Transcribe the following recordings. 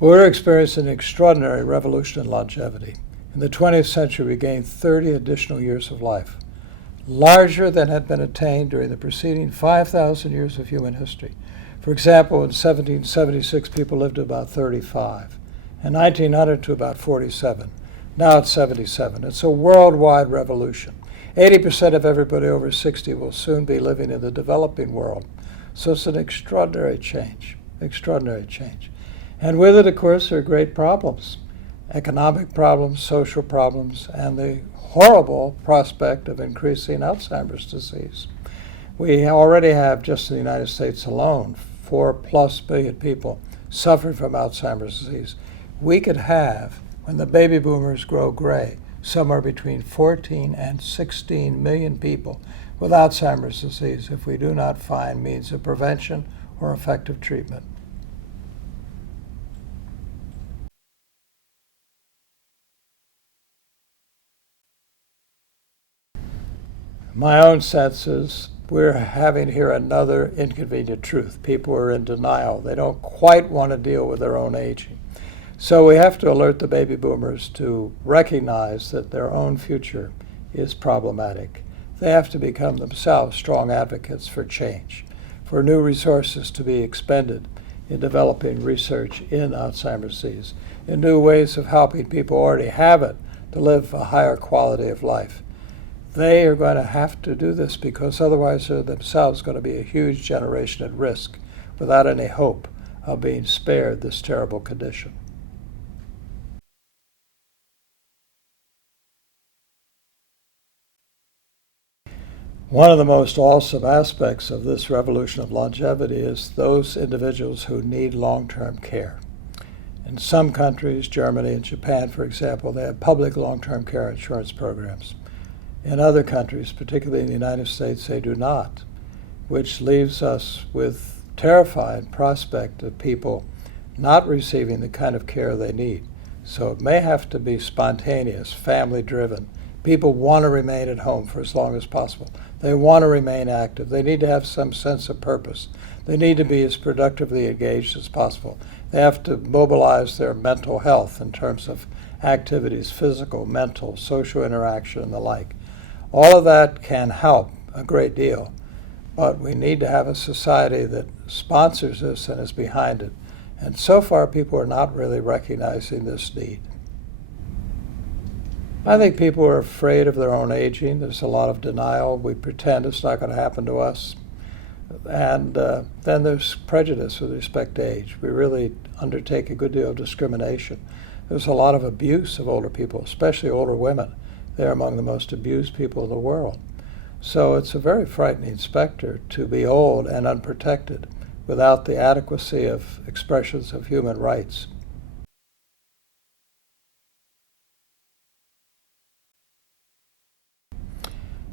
We're experiencing an extraordinary revolution in longevity. In the 20th century, we gained 30 additional years of life, larger than had been attained during the preceding 5,000 years of human history. For example, in 1776, people lived to about 35. In 1900, to about 47. Now it's 77. It's a worldwide revolution. 80% of everybody over 60 will soon be living in the developing world. So it's an extraordinary change, extraordinary change. And with it, of course, there are great problems, economic problems, social problems, and the horrible prospect of increasing Alzheimer's disease. We already have, just in the United States alone, 4+ billion people suffering from Alzheimer's disease. We could have, when the baby boomers grow gray, somewhere between 14 and 16 million people with Alzheimer's disease if we do not find means of prevention or effective treatment. My own sense is we're having here another inconvenient truth. People are in denial. They don't quite want to deal with their own aging. So we have to alert the baby boomers to recognize that their own future is problematic. They have to become themselves strong advocates for change, for new resources to be expended in developing research in Alzheimer's disease, in new ways of helping people who already have it to live a higher quality of life. They are going to have to do this because otherwise they're themselves going to be a huge generation at risk without any hope of being spared this terrible condition. One of the most awesome aspects of this revolution of longevity is those individuals who need long-term care. In some countries, Germany and Japan, for example, they have public long-term care insurance programs. In other countries, particularly in the United States, they do not, which leaves us with terrifying prospect of people not receiving the kind of care they need. So it may have to be spontaneous, family-driven. People want to remain at home for as long as possible. They want to remain active. They need to have some sense of purpose. They need to be as productively engaged as possible. They have to mobilize their mental health in terms of activities, physical, mental, social interaction, and the like. All of that can help a great deal, but we need to have a society that sponsors this and is behind it. And so far, people are not really recognizing this need. I think people are afraid of their own aging. There's a lot of denial. We pretend it's not going to happen to us. And then there's prejudice with respect to age. We really undertake a good deal of discrimination. There's a lot of abuse of older people, especially older women. They're among the most abused people in the world. So it's a very frightening specter to be old and unprotected without the adequacy of expressions of human rights.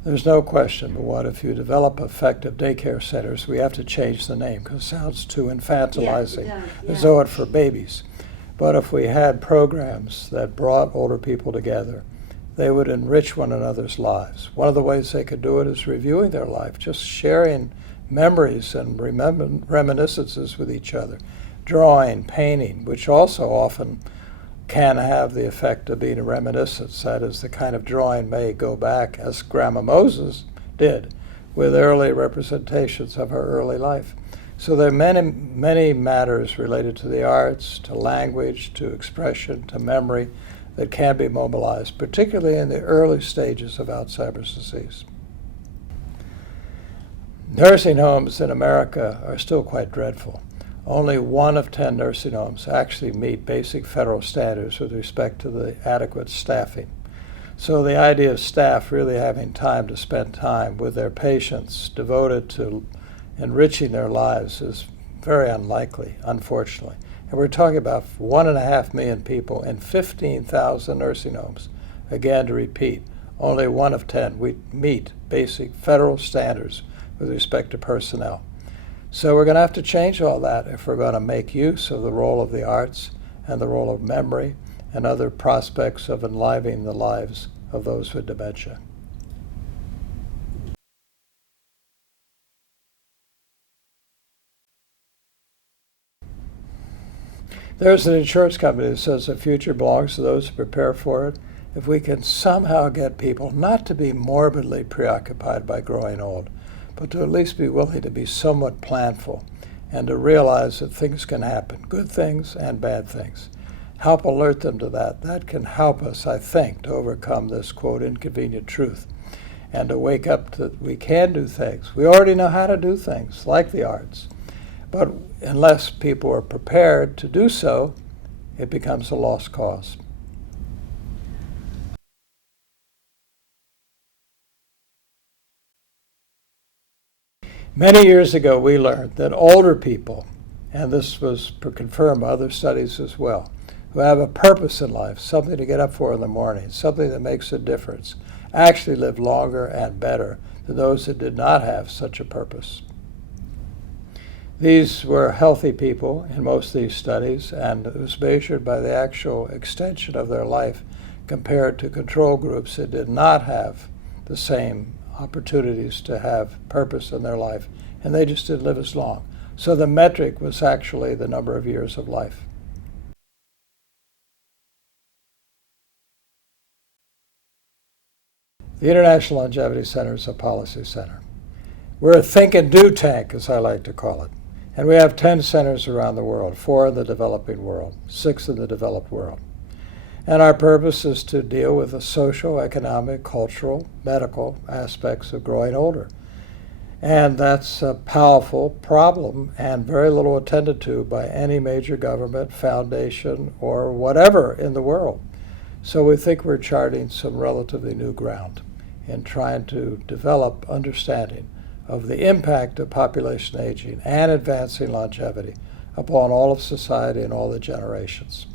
There's no question but what if you develop effective daycare centers, we have to change the name because it sounds too infantilizing, as though it's for babies. But if we had programs that brought older people together, they would enrich one another's lives. One of the ways they could do it is reviewing their life, just sharing memories and reminiscences with each other, drawing, painting, which also often can have the effect of being a reminiscence. That is, the kind of drawing may go back, as Grandma Moses did, with early representations of her early life. So there are many, many matters related to the arts, to language, to expression, to memory, that can be mobilized, particularly in the early stages of Alzheimer's disease. Nursing homes in America are still quite dreadful. Only 1 of 10 nursing homes actually meet basic federal standards with respect to the adequate staffing. So the idea of staff really having time to spend time with their patients devoted to enriching their lives is very unlikely, unfortunately. And we're talking about 1.5 million people in 15,000 nursing homes. Again, to repeat, only 1 of 10 we meet basic federal standards with respect to personnel. So we're going to have to change all that if we're going to make use of the role of the arts and the role of memory and other prospects of enlivening the lives of those with dementia. There's an insurance company that says the future belongs to those who prepare for it. If we can somehow get people not to be morbidly preoccupied by growing old, but to at least be willing to be somewhat planful and to realize that things can happen, good things and bad things. Help alert them to that. That can help us, I think, to overcome this, quote, inconvenient truth and to wake up to that we can do things. We already know how to do things, like the arts. But unless people are prepared to do so, it becomes a lost cause. Many years ago, we learned that older people, and this was confirmed by other studies as well, who have a purpose in life, something to get up for in the morning, something that makes a difference, actually live longer and better than those that did not have such a purpose. These were healthy people in most of these studies, and it was measured by the actual extension of their life compared to control groups that did not have the same opportunities to have purpose in their life, and they just didn't live as long. So the metric was actually the number of years of life. The International Longevity Center is a policy center. We're a think and do tank, as I like to call it. And we have 10 centers around the world, 4 in the developing world, 6 in the developed world. And our purpose is to deal with the social, economic, cultural, medical aspects of growing older. And that's a powerful problem and very little attended to by any major government, foundation, or whatever in the world. So we think we're charting some relatively new ground in trying to develop understanding of the impact of population aging and advancing longevity upon all of society and all the generations.